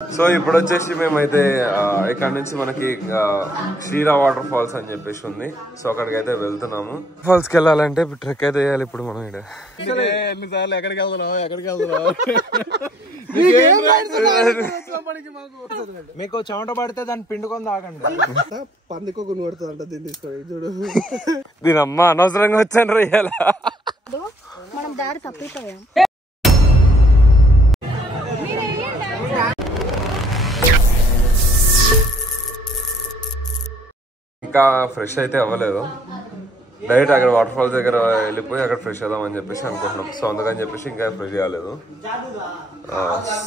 So ఇప్పుడు వచ్చేసి మేమైతే ఇక్కడ నుంచి మనకి క్షీరా వాటర్ ఫాల్స్ అని చెప్పేసి ఉంది. సో అక్కడికి అయితే వెళ్తున్నాము. ఫాల్స్ కి వెళ్ళాలంటే ట్రెక్ అయితే వేయాలి. ఇప్పుడు మనం ఇక్కడ ఎన్నిసార్లు ఎక్కడికి వెళ్తున్నావు మీకు చెమట పడితే దాన్ని పిండుకొని తాగండి. పందికో కొన్ని పడుతుంది అంట. దీన్ని తీసుకోండి చూడు. దీని అమ్మ అనవసరంగా వచ్చాను రయ్యాల. మనం దారి తప్పిపోయాం. ఇంకా ఫ్రెష్ అయితే అవ్వలేదు. డైరెక్ట్ అక్కడ వాటర్ ఫాల్స్ దగ్గర వెళ్ళిపోయి అక్కడ ఫ్రెష్ అవుదామని చెప్పేసి అనుకుంటున్నాం. సో అందుకని చెప్పేసి ఇంకా ఫ్రెష్ కాలేదు.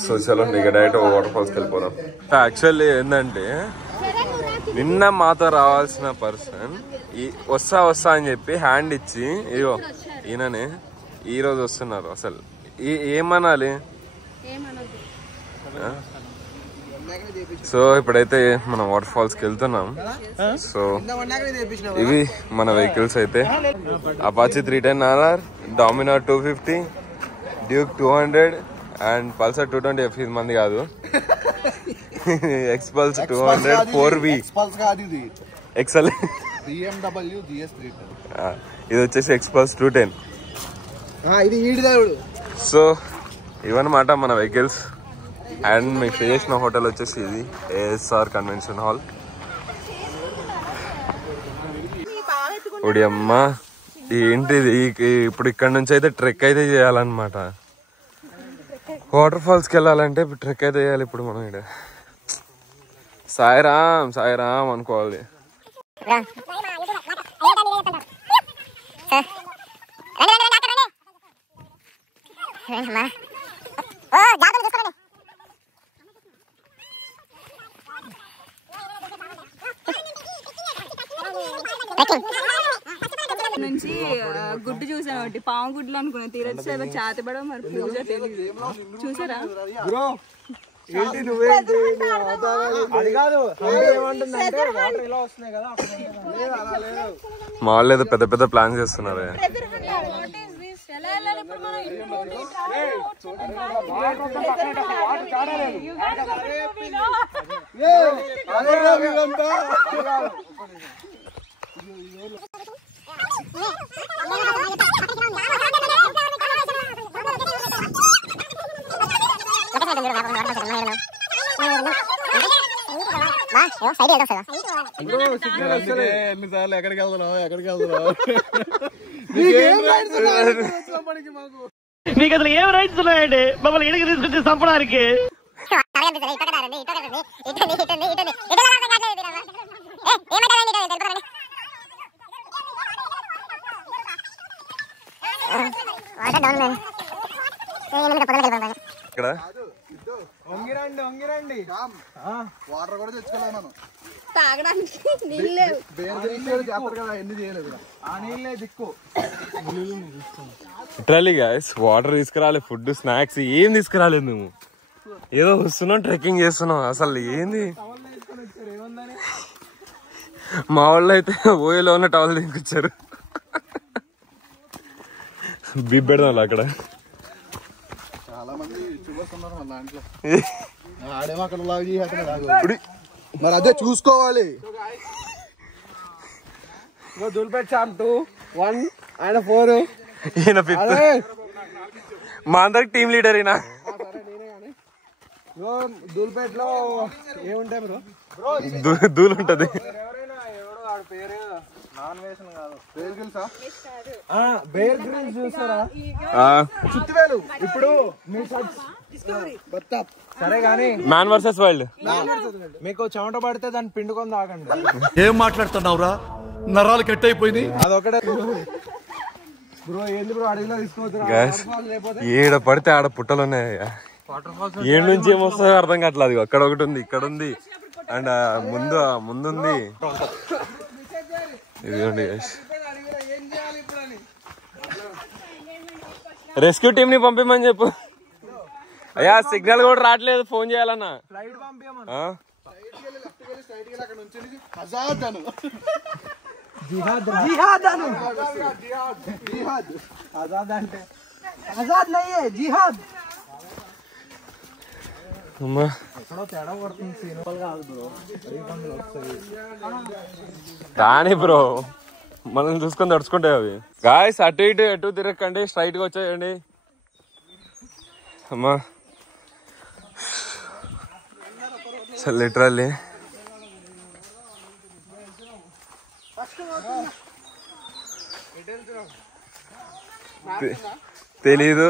సో చలో ఇక డైరెక్ట్ వాటర్ ఫాల్స్కి వెళ్ళిపోదాం. యాక్చువల్లీ ఏంటంటే నిన్న మాతో రావాల్సిన పర్సన్ వస్తా అని చెప్పి హ్యాండ్ ఇచ్చి ఇగో ఈయననే ఈరోజు వస్తున్నారు. అసలు ఏమనాలి. సో ఇప్పుడైతే మనం వాటర్ ఫాల్స్ కి వెళ్తున్నాం. సో ఇవి మన వెహికల్స్ అయితే Apache 310RR, Dominar 250, Duke 200 and Pulsar 220F. ఇది మంది కాదు, ఎక్స్పల్స్ 200 4V ఎక్సెల్. ఇది వచ్చేసి ఎక్స్పల్స్ 210. సో ఇవన్నమాట మన వెహికల్స్. అండ్ మీకు స్టే చేసిన హోటల్ వచ్చేసి ఇది ASR కన్వెన్షన్ హాల్. ఒడి అమ్మ ఏంటిది. ఇప్పుడు ఇక్కడ నుంచి అయితే ట్రెక్ అయితే చేయాలన్నమాట. వాటర్ ఫాల్స్కి వెళ్ళాలంటే ట్రెక్ అయితే చేయాలి. ఇప్పుడు మనం ఇక్కడ సాయిరామ్ అనుకోవాలి. నుంచి గుడ్డు చూసాను ఒకటి, పాము గుడ్లు అనుకున్నా. తీరొచ్చి చాతి పడవ మరి పూజ తెలియదు. చూసారా మా వాళ్ళు ఏదో పెద్ద పెద్ద ప్లాన్ చేస్తున్నారు. ఎన్నిసార్లు ఎక్కడికి వెళ్తున్నావు మీకు అసలు ఏం రైట్స్ ఉన్నాయండి మమ్మల్ని ఇడికి తీసుకొచ్చి చంపడానికి? వంగిరండి వాటర్ కూడా తెచ్చుకోలేదు మనం తాగడానికి. ఎన్ని చేయలేదు. ఆ నీళ్ళే దిక్కు. లిటరల్లీ గైస్ వాటర్ తీసుకురాలి, ఫుడ్ స్నాక్స్ ఏం తీసుకురాలేదు. మేము ఏదో వస్తున్నాం, ట్రెక్కింగ్ చేస్తున్నాం. అసలు ఏంది మా వాళ్ళు అయితే ఓయలో ఉన్న టవల్ తీసుకొచ్చారు. బీప్ పెడదాం అక్కడ. చాలా మంది చూస్తున్నారు మన దాంట్లో. ఆడేమో అక్కడ మరి అదే చూసుకోవాలి. దులిపెట్టాం 2, 1 ఆయన 4. ఈయన 5th. మా అందరికి టీమ్ లీడర్ ఈయన. దూల్పేటలో ఏముంటాయి బ్రో? దూలు ఉంటది. బేర్ గ్రిల్స్ చూసారా? చుట్టువేలు. ఇప్పుడు సరే గానీ మ్యాన్ వర్సెస్ వరల్డ్. మీకు చెమట పడితే దాన్ని పిండుకొని తాగండి. ఏం మాట్లాడుతున్నావురా? నరాలు కట్ అయిపోయింది. అదొకటే బ్రో. ఏంది బ్రో అడిగినా తీసుకోవద్దు. ఏడ పడితే ఆడ పుట్టలు ఉన్నాయి. ఏడు నుంచి ఏమొస్తుందో అర్థం కావట్లేదు. అక్కడ ఒకటి ఉంది, ఇక్కడ ఉంది, అండ్ ముందుంది. ఇదిగోండి రెస్క్యూ టీమ్ ని పంపిమని చెప్పు. అయ్యా సిగ్నల్ కూడా రావట్లేదు, ఫోన్ చేయాలన్నా. అమ్మా కానీ బ్రో మనం చూసుకొని తడుచుకుంటాయి అవి. గాయస్ అటు ఇటు ఎటు తిరగకండి, స్ట్రైట్ గా వచ్చేయండి. అమ్మా లిటరల్లీ తెలీదు.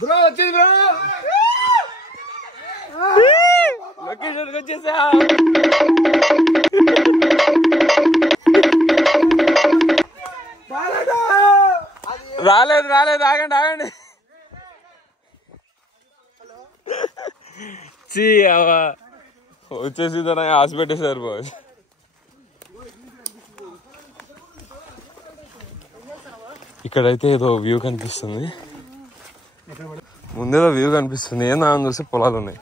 బ్రో వచ్చింది బ్రో, లొకేషన్కి వచ్చేసా. రాలేదు రాలేదు, ఆగండి ఆగండి. చీ అవా వచ్చేసి ఆశ పెట్టేశారు బాస్. ఇక్కడైతే ఏదో వ్యూ కనిపిస్తుంది, ముందేదో వ్యూ కనిపిస్తుంది. ఏం నా చూస్తే పొలాలు ఉన్నాయి.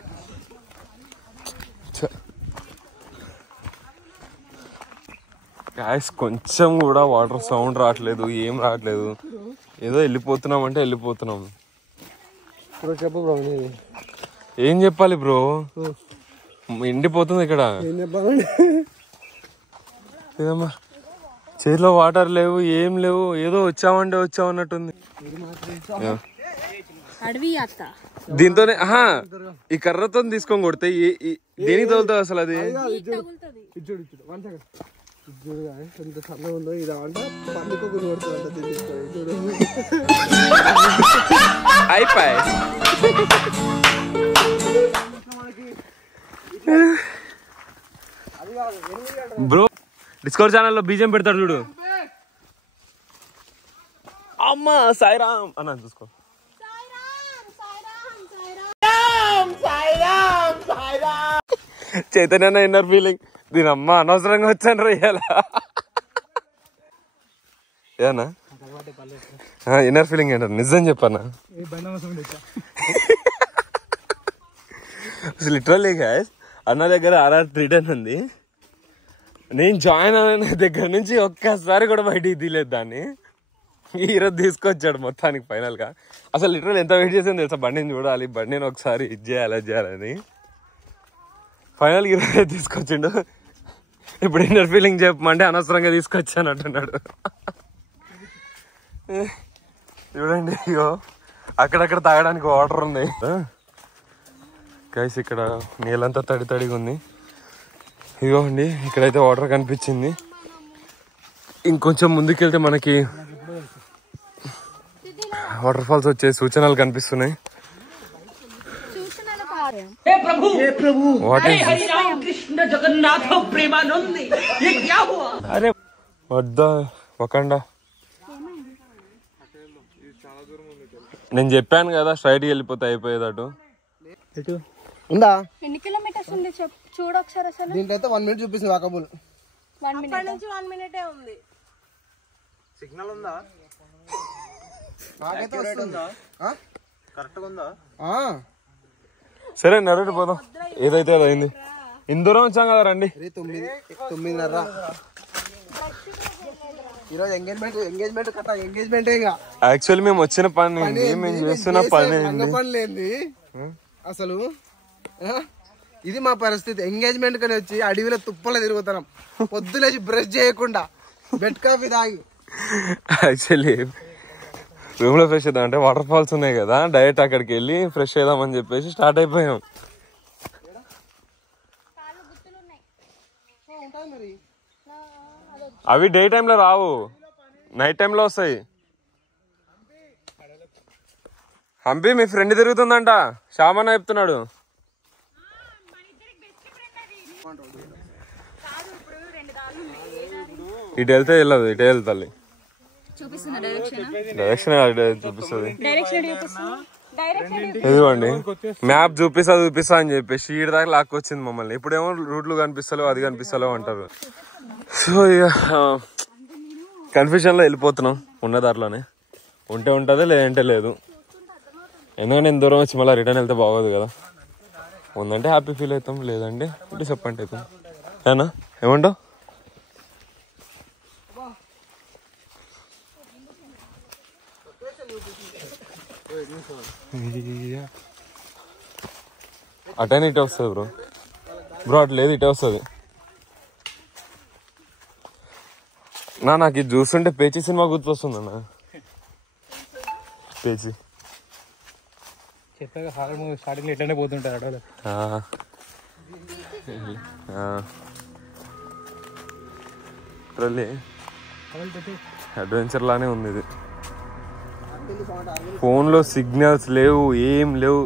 గ్యాస్ కొంచెం కూడా వాటర్ సౌండ్ రావట్లేదు, ఏం రావట్లేదు. ఏదో వెళ్ళిపోతున్నాం అంటే వెళ్ళిపోతున్నాం. చెప్పు బ్రో, ఏం చెప్పాలి బ్రో, ఎండిపోతుంది ఇక్కడ. ఏం చెప్పాలండి, ఏదమ్మా చేతిలో వాటర్ లేవు, ఏం లేవు. ఏదో వచ్చామంటే వచ్చామన్నట్టుంది. దీంతోనే ఈ కర్రతో తీసుకొని కొడితే దేనికి తగులుతుంది అసలు? అది ఎంత సన్నగా ఉందో ఇది అంటే పండుగ కొడుతుందంట దీన్ని చూడు. అయిపోయి బ్రో డిస్కవర్ ఛానల్లో బీజం పెడతాడు చూడు. అమ్మా సాయిరామ్ అన్న చూసుకో. Chaitanya inner feeling. దీని అమ్మ అనవసరంగా వచ్చాను రయ్యాల. ఏనా ఇన్నర్ ఫీలింగ్ ఏంట, నిజం చెప్పన్నా. లిటరల్లీ గాయ్స్ అన్న దగ్గర RR 310 ఉంది. నేను జాయిన్ అయిన దగ్గర నుంచి ఒక్కసారి కూడా బయటికి తీయలేదు దాన్ని. ఈరోజు తీసుకొచ్చాడు మొత్తానికి ఫైనల్ గా. అసలు లిటరల్ ఎంత వెయిట్ చేసాను తెలుసా, బండిని చూడాలి, బండిని ఒకసారి ఇది చేయాలి అది చేయాలని. ఫైనల్ ఈరోజు తీసుకొచ్చిండు. ఇప్పుడు ఇన్నర్ ఫీలింగ్ చెప్పమంటే అనవసరంగా తీసుకొచ్చాను అంటున్నాడు. చూడండి ఇగో అక్కడక్కడ తాగడానికి వాటర్ ఉంది గైస్. ఇక్కడ నీళ్ళంతా తడి తడిగా ఉంది. ఇగో అండి ఇక్కడైతే వాటర్ కనిపించింది. ఇంకొంచెం ముందుకెళ్తే మనకి వాటర్ ఫాల్స్ వచ్చే సూచనలు కనిపిస్తున్నాయి. అరే వద్దా వకండా, నేను చెప్పాను కదా స్ట్రైట్ వెళ్ళిపోతే అయిపోయేదటు. ఉందా ఎన్ని కిలోమీటర్స్ ఉంది చూడు ఒకసారి. అసలు దీంట్లో అయితే 1 మినిట్ చూపిస్తుంది వాకబుల్. 1 మినిట్ ఉంది. సిగ్నల్ ఉందా? నాకైతే వస్తుందా? కరెక్ట్గా ఉందా? సరే నరేట్ పోదాం, ఏదైతే అది అయింది. ఇందూరం వచ్చాం కదా రండి. 9:30 ఈరోజు ఎంగేజ్మెంట్ కథ. ఎంగేజ్మెంట్ యాక్చువల్లీ మేము వచ్చిన పని మేము చేస్తున్న పని లేని అసలు ఇది మా పరిస్థితి. ఎంగేజ్మెంట్ కని వచ్చి అడవిలో తుప్పలో తిరుగుతున్నాం, పొద్దులేసి బ్రష్ చేయకుండా బెడ్ కాఫీ తాగి. యాక్చువల్లీ రూమ్ లో ఫ్రెష్ అవుతాం అంటే వాటర్ ఫాల్స్ ఉన్నాయి కదా, డైరెక్ట్ అక్కడికి వెళ్ళి ఫ్రెష్ అవుదామని చెప్పేసి స్టార్ట్ అయిపోయాం. అవి డే టైంలో రావు, నైట్ టైంలో వస్తాయి. హంపి మీ ఫ్రెండ్ తిరుగుతుందంట, శ్యామన్న చెప్తున్నాడు. ఇటు వెళ్తే వెళ్ళదు, ఇటే వెళ్తాలి. డైరెక్షన్ చూపిస్తుంది. ఇదిగోండి మ్యాప్ చూపిస్తా అని చెప్పేసి ఈడ దాకా లాక్కొచ్చింది మమ్మల్ని. ఇప్పుడేమో రూట్లు కనిపిస్తలేవు, అది కనిపిస్తలేవు అంటారు. సో ఇక కన్ఫ్యూజన్ లో వెళ్ళిపోతున్నాం. ఉన్న దాంట్లోనే ఉంటే ఉంటది, లేదంటే లేదు. ఎందుకంటే నేను దూరం వచ్చి మళ్ళీ రిటర్న్ వెళ్తే బాగోదు కదా. ఉందంటే హ్యాపీ ఫీల్ అవుతాం, లేదంటే డిసప్పాయింట్ అవుతాం. ఏనా ఏమంటావు? అటైనా ఇటే వస్తుంది బ్రో. బ్రో అటు లేదు, ఇటే వస్తుంది. నాకు ఇది చూస్తుంటే పేచి సినిమా గుర్తొస్తుంది అన్న. పేచి చెప్పాక హారర్ మూవీ స్టార్టింగ్ లో ఇట్లానే పోతుంటారు అడవులు. అడ్వెంచర్ లానే ఉంది ఇది. ఫోన్లో సిగ్నల్స్ లేవు, ఏం లేవు.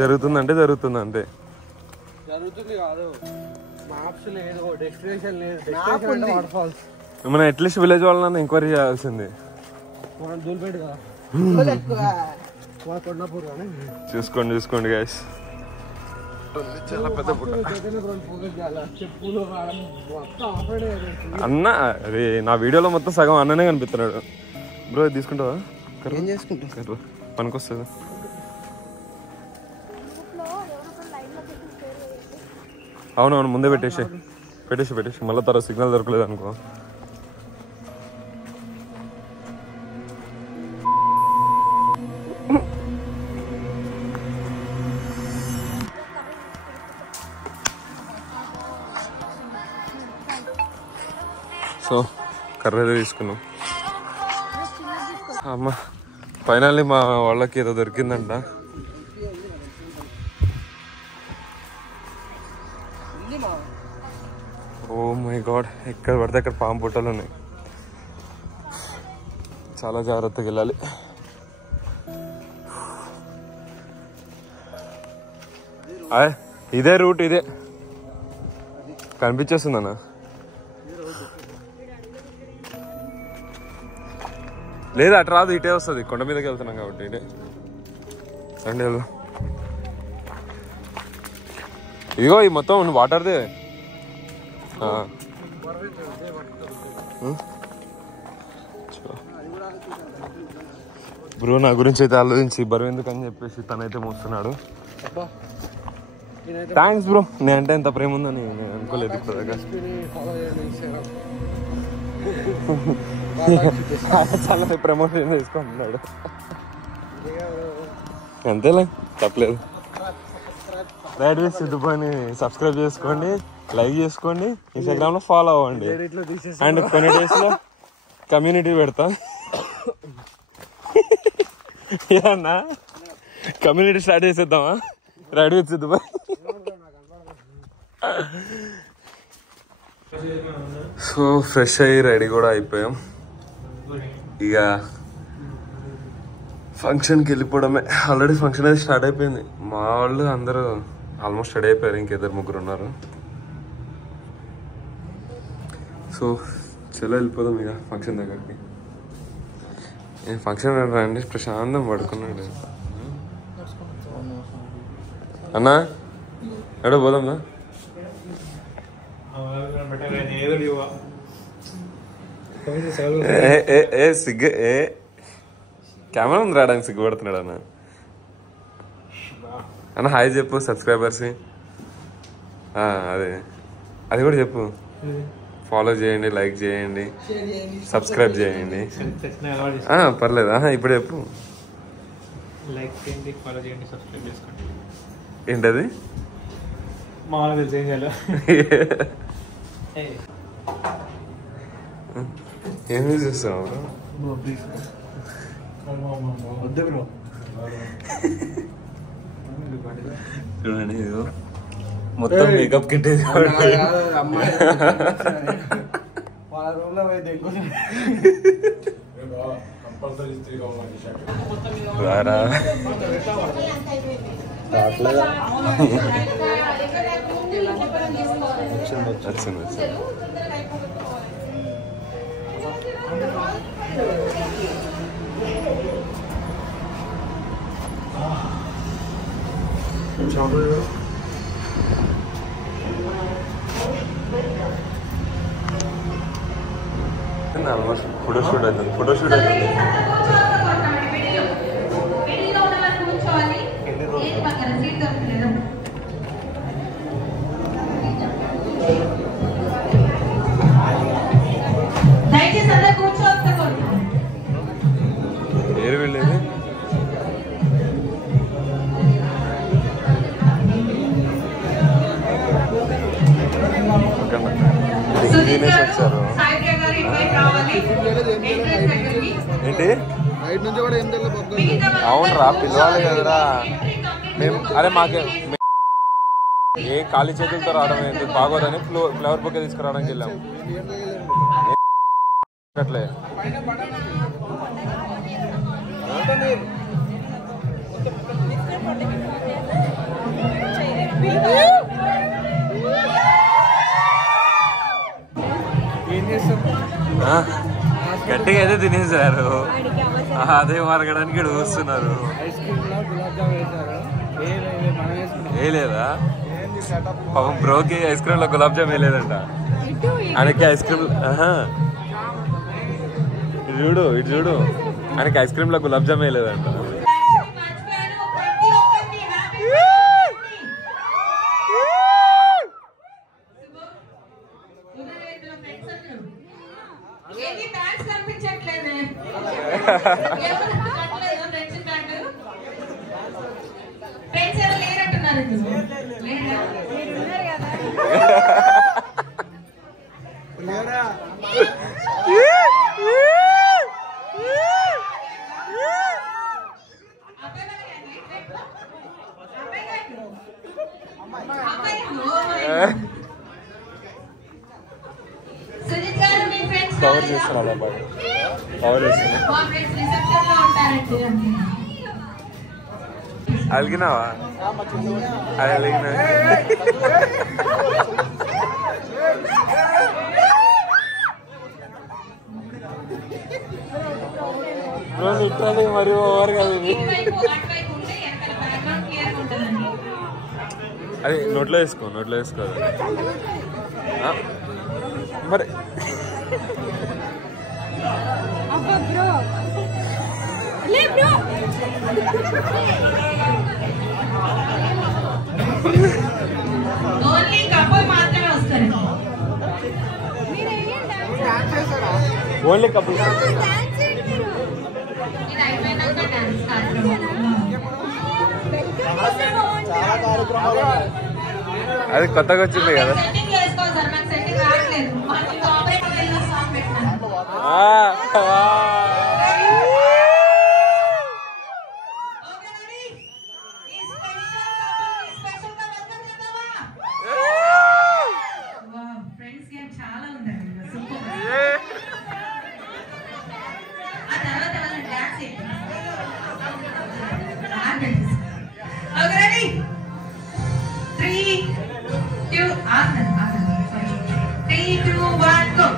జరుగుతుందంటే జరుగుతుంది అంతే. జరుగుతుంది కాదు, మ్యాప్స్ లేదు, డెస్టినేషన్ లేదు. Destination waterfalls. మనం అట్లీస్ట్ విలేజ్ వాళ్ళని ఎంక్వైరీ చేయాల్సింది. మనం దూల్పేట కదా, చూసుకోండి చూసుకోండి గైస్. చాలా పెద్ద అన్న. అరే నా వీడియోలో మొత్తం సగం అన్ననే కనిపిస్తున్నాడు. బ్రో తీసుకుంటావా? ఏం చేసుకుంటా పనికొస్తుంది. అవునవును, ముందే పెట్టేసి మళ్ళీ తర్వాత సిగ్నల్ దొరకలేదు అనుకో. సో కర్ర ఏదో తీసుకున్నాం. అమ్మ ఫైనల్లీ మా వాళ్ళకి ఏదో దొరికిందంట. ఓ మై గాడ్, ఎక్కడ పడితే అక్కడ పాము పుట్టలు ఉన్నాయి. చాలా జాగ్రత్తగా వెళ్ళాలి. ఇదే రూట్, ఇదే కనిపించేస్తుందన్న. లేదు అటు రాదు, ఇటే వస్తుంది. కొండ మీదకి వెళ్తున్నాం కాబట్టి ఇటే రండి వెళ్దాం. ఇదిగో ఈ మొత్తం వాటర్దే. బ్రో నా గురించి అయితే ఆలోచించి బరువు ఎందుకు అని చెప్పేసి తనైతే మోస్తున్నాడు. Thanks bro. నేనంటే ఎంత ప్రేమ ఉందని నేను అనుకోలేదు ఇప్పుడు. చాలా ప్రమోషన్ చేసుకుంటున్నాడు. అంతేలే, తప్పలేదు. రైట్ విత్ సిద్ధుని సబ్స్క్రైబ్ చేసుకోండి, లైక్ చేసుకోండి, ఇన్స్టాగ్రామ్ లో ఫాలో అవ్వండి. అండ్ కొన్ని డేస్ లో కమ్యూనిటీ పెడతా. ఏమన్నా కమ్యూనిటీ స్టార్ట్ చేసేద్దామా? Right with Siddhu. So fresh అయ్యి రెడీ కూడా అయిపోయాం. ఇక ఫంక్షన్కి వెళ్ళిపోవడమే. ఆల్రెడీ ఫంక్షన్ అయితే స్టార్ట్ అయిపోయింది. మా వాళ్ళు అందరూ ఆల్మోస్ట్ రెడీ అయిపోయారు, ఇంకిద్దరు ముగ్గురు ఉన్నారు. సో చలో వెళ్ళిపోదాం ఇక ఫంక్షన్ దగ్గరికి. ఫంక్షన్ రండి, ప్రశాంతం పడుకున్నాడు అన్నా. ఎడో పోదాంనా? సిగ్గు కెమెరా ముందు రావడానికి సిగ్గుపడుతున్నాడు అన్న. అన్న హాయ్ చెప్పు సబ్స్క్రైబర్స్. అదే అది కూడా చెప్పు. ఫాలో చేయండి, లైక్ చేయండి, సబ్స్క్రైబ్ చేయండి. పర్లేదు. ఇప్పుడు చెప్పు. లైక్ చేయండి, ఫాలో చేయండి, సబ్స్క్రైబ్ చేసుకోండి. ఏంటది? మామూలుగా తెలుసు, ఏం చేయాలి. ఏమి చూస్తున్నావు బ్రో? వద్దు బ్రో. చూడండి ఇదిగో మొత్తం మేకప్ కిట్. వాళ్ళ రూమ్ లో పోయి రారా వచ్చింది. ఆల్మోస్ట్ ఫోటోషూట్ అవుతుంది. దయచేసి అందరూ కూర్చోవచ్చు. ఏరు వెళ్ళేది వచ్చారు ఏంటి అవునరా పిలవాలి కదరా మేము. అరే మాకే ఏ ఖాళీ చేతులతో రావడం ఎందుకు బాగోదని ఫ్లవర్ బొకే తీసుకురావడానికి వెళ్ళాము. అట్లే గట్టిగా అయితే తినేసారు, అదే మరగడానికి ఇక్కడ చూస్తున్నారు. ఏ లేదా పాపం బ్రోకి ఐస్ క్రీమ్ లో గులాబ్ జామ్ వేయలేదంట. ఆయనకి ఐస్ క్రీమ్ ఇటు చూడు ఆయనకి ఐస్ క్రీమ్ లో గులాబ్ జామ్ వేయలేదంట. కవర్ చేస్తున్నా కవర్ చేస్తున్నా. అలిగినావా? అది అలిగినా ఇట్టాలి మరి ఓవర్ కాదు ఇది. అది నోట్లో వేసుకో మరి. ఓన్లీ కపుల్ మాత్రమే వస్తారు. Only couple. ఇది అయిపోయినాక డాన్స్ కార్యక్రమం. అది కొత్తగా వచ్చింది కదా. సెట్టింగ్ చేసుకోవాలి సార్, నాకు సెట్టింగ్ రావట్లేదు. సాంగ్ పెట్టాను. ఫ్రెండ్స్ గేమ్ చాలా ఉందండి. ఆ తర్వాత డాన్స్ రెడీ 3, 2 3, 2, 1 go.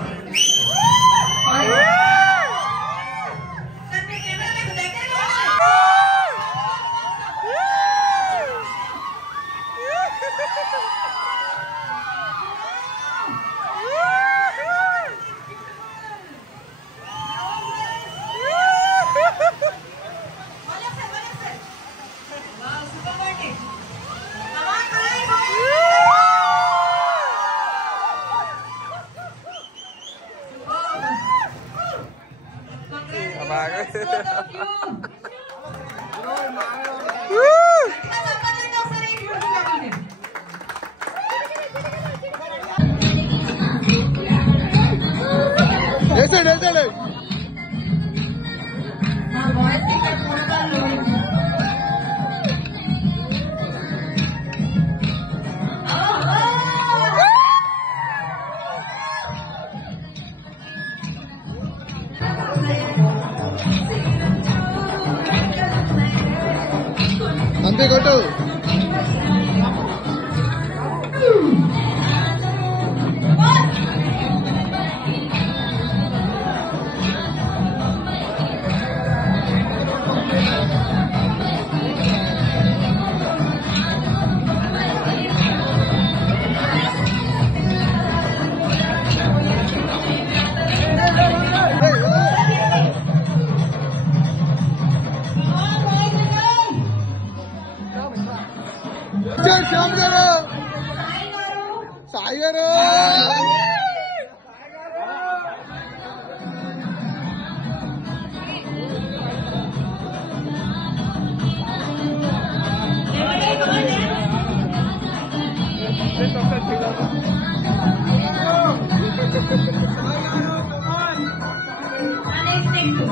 అంతే కొట్టు.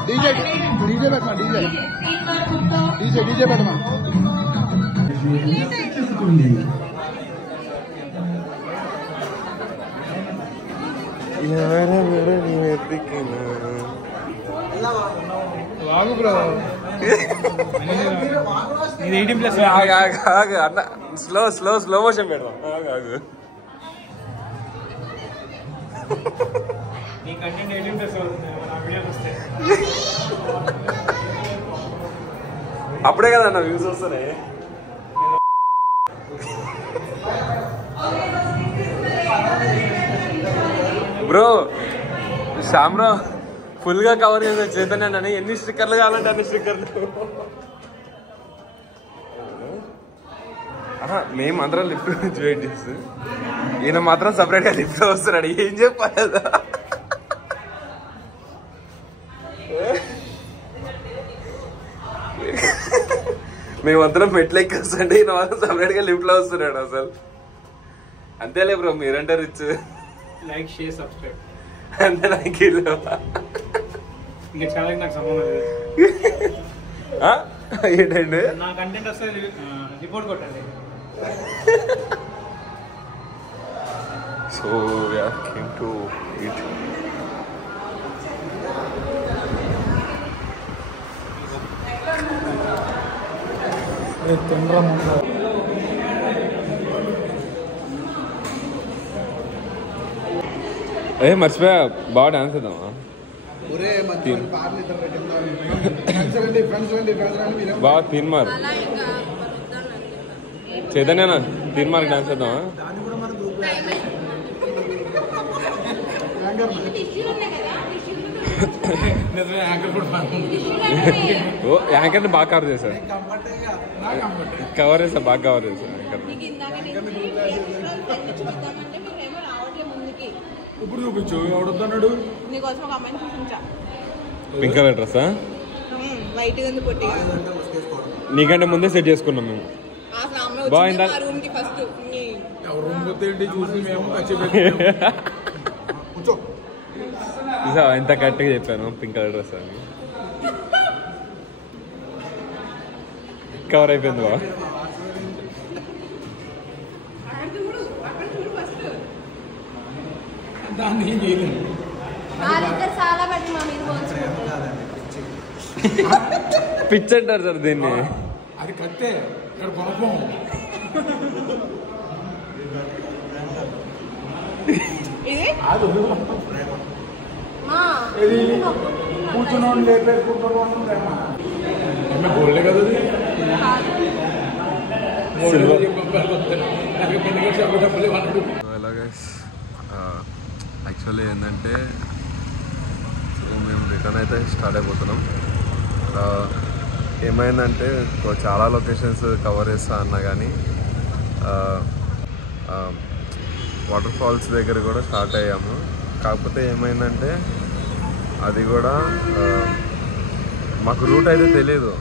డీజే పెట్టమా డీజే పెట్టమా అన్న స్లో మోషన్ పెడదాం. అప్పుడే కదా అన్న వ్యూస్ వస్తున్నాయి. బ్రో శ్యామ్రా ఫుల్ గా కవర్ చేసే చైతన్య అని ఎన్ని స్టిక్కర్లు కావాలంటే అన్ని స్టిక్కర్లు. మేము అందరం లిఫ్ట్ నుంచి వెయిట్ చేస్తూ ఈయన మాత్రం సపరేట్ గా లిఫ్ట్ వస్తున్నాడు. ఏం చెప్పాలి మేమందరం మెట్లు ఎక్కొస్తుంటే ఈయన మాత్రం సపరేట్ గా లిఫ్ట్ లో వస్తున్నాడు. అసలు అంతేలే బ్రో, మీరంటే రిచ్. లైక్ షేర్ సబ్స్క్రైబ్ అంతే. నాకు ఇంకా చాలా నాకు సంబంధం లేదు. ఏంటండి నా కంటెంట్ వస్తే రిపోర్ట్ కొట్టండి. So we are came to eat. ఏ మర్చిపోయా, బాగా డాన్స్ చేద్దామా? బాగా తీన్మార్ చైతన్యనా తీన్మార్ డాన్స్ చేద్దామా? ఓ యాంకర్ని బాగా కవర్ చేశారు. కవర్ చేసా, బాగా కవర్ చేశారు యాంకర్. ఇప్పుడు చూపించు ఎవడొద్దన్నాడు. నీకోసం ఒక అమ్మాయిని చూపించా. Pink colour డ్రెస్సా? వైట్ గా పొట్టి. నీకంటే ముందే సెట్ చేసుకున్నాం మేము. బాగుందా? ఫస్ట్ చూసి మేము ఎంత కరెక్ట్గా చెప్పాను పింక్ కలర్ డ్రెస్ అని. కవర్ అయిపోయింది బా. పిచ్ అంటారు సార్ దీన్ని. అది కట్టే ఇక్కడ కొనపం. కూర్చున్నాను లేపేసుకుంటున్నాను కదా. యాక్చువల్లీ ఏంటంటే మేము రిటర్న్ అయితే స్టార్ట్ అయిపోతున్నాం. ఏమైందంటే చాలా లొకేషన్స్ కవర్ చేస్తా అన్నా కానీ వాటర్ ఫాల్స్ దగ్గర కూడా స్టార్ట్ అయ్యాము. కాకపోతే ఏమైందంటే అది కూడా మాకు రూట్ అయితే తెలియదు.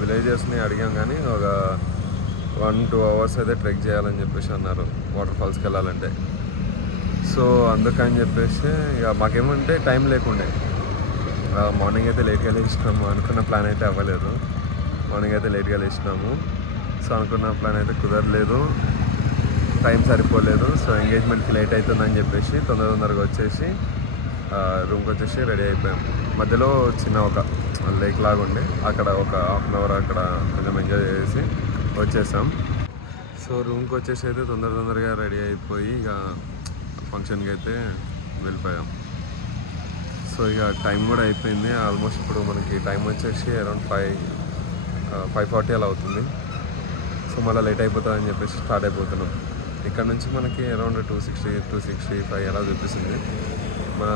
విలేజెస్ని అడిగాం కానీ ఒక 1-2 అవర్స్ అయితే ట్రెక్ చేయాలని చెప్పేసి అన్నారు వాటర్ ఫాల్స్కి వెళ్ళాలంటే. సో అందుకని చెప్పేసి ఇక మాకేమంటే టైం లేకుండే. మార్నింగ్ అయితే లేట్గా లేచినాము. అనుకున్న ప్లాన్ అయితే అవ్వలేదు. మార్నింగ్ అయితే లేట్గా లేచినాము. సో అనుకున్న ప్లాన్ అయితే కుదరలేదు, టైం సరిపోలేదు. సో ఎంగేజ్మెంట్కి లేట్ అవుతుందని చెప్పేసి తొందరగా వచ్చేసి రూమ్కి వచ్చేసి రెడీ అయిపోయాం. మధ్యలో చిన్న ఒక లేక్ లాగా ఉండే, అక్కడ ఒక 1/2 అవర్ అక్కడ కొంచెం ఎంజాయ్ చేసి వచ్చేసాం. సో రూమ్కి వచ్చేసి అయితే తొందరగా రెడీ అయిపోయి ఇక ఫంక్షన్కి అయితే వెళ్ళిపోయాం. సో ఇక టైం కూడా అయిపోయింది ఆల్మోస్ట్. ఇప్పుడు మనకి టైం వచ్చేసి అరౌండ్ 5:40 అలా అవుతుంది. సో మళ్ళీ లేట్ అయిపోతుందని చెప్పేసి స్టార్ట్ అయిపోతున్నాం. ఇక్కడ నుంచి మనకి అరౌండ్ 260-265 అలా చూపిస్తుంది. మన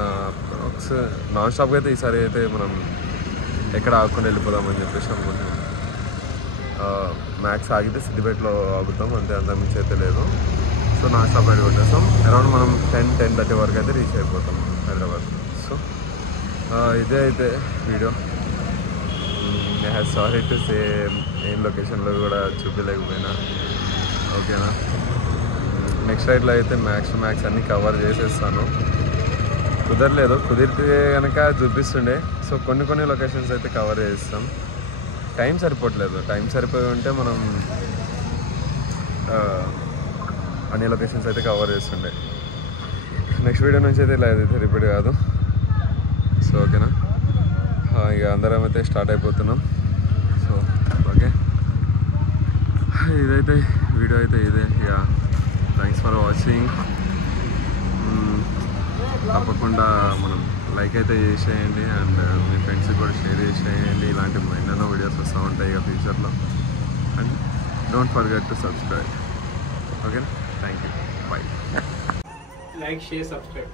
నాన్ స్టాప్గా అయితే ఈసారి అయితే మనం ఎక్కడ ఆగకుండా వెళ్ళిపోదామని చెప్పేసి అనుకుంటున్నాం. మ్యాక్స్ ఆగితే సిద్దిపేటలో ఆగుతాం అంతే, అంతకుమించి అయితే లేదు. సో నాస్టా బయట కొట్టేస్తాం. అరౌండ్ మనం 10-10:30 వరకు అయితే రీచ్ అయిపోతాం హైదరాబాద్. సో ఇదే అయితే వీడియో. సారీ టు సే ఏం లొకేషన్లో కూడా చూపించలేకపోయినా. ఓకేనా, నెక్స్ట్ రైడ్లో అయితే మ్యాక్స్ అన్నీ కవర్ చేసేస్తాను. కుదరలేదు, కుదిరితే కనుక చూపిస్తుండే. సో కొన్ని లొకేషన్స్ అయితే కవర్ చేస్తాం. టైం సరిపోవట్లేదు. టైం సరిపోయి ఉంటే మనం అన్ని లొకేషన్స్ అయితే కవర్ చేస్తుండే. నెక్స్ట్ వీడియో నుంచి అయితే ఇలా అయితే రిపీట్ కాదు. సో ఓకేనా, ఇక అందరం అయితే స్టార్ట్ అయిపోతున్నాం. సో ఓకే, ఇదైతే వీడియో అయితే ఇదే. ఇక థ్యాంక్స్ ఫర్ వాచింగ్. తప్పకుండా మనం లైక్ అయితే చేసేయండి అండ్ మీ ఫ్రెండ్స్కి కూడా షేర్ చేసేయండి. ఇలాంటి ఎన్నెన్నో వీడియోస్ వస్తూ ఉంటాయి ఇక ఫ్యూచర్లో. And don't forget to subscribe. Okay, thank you, bye. Like, share, subscribe.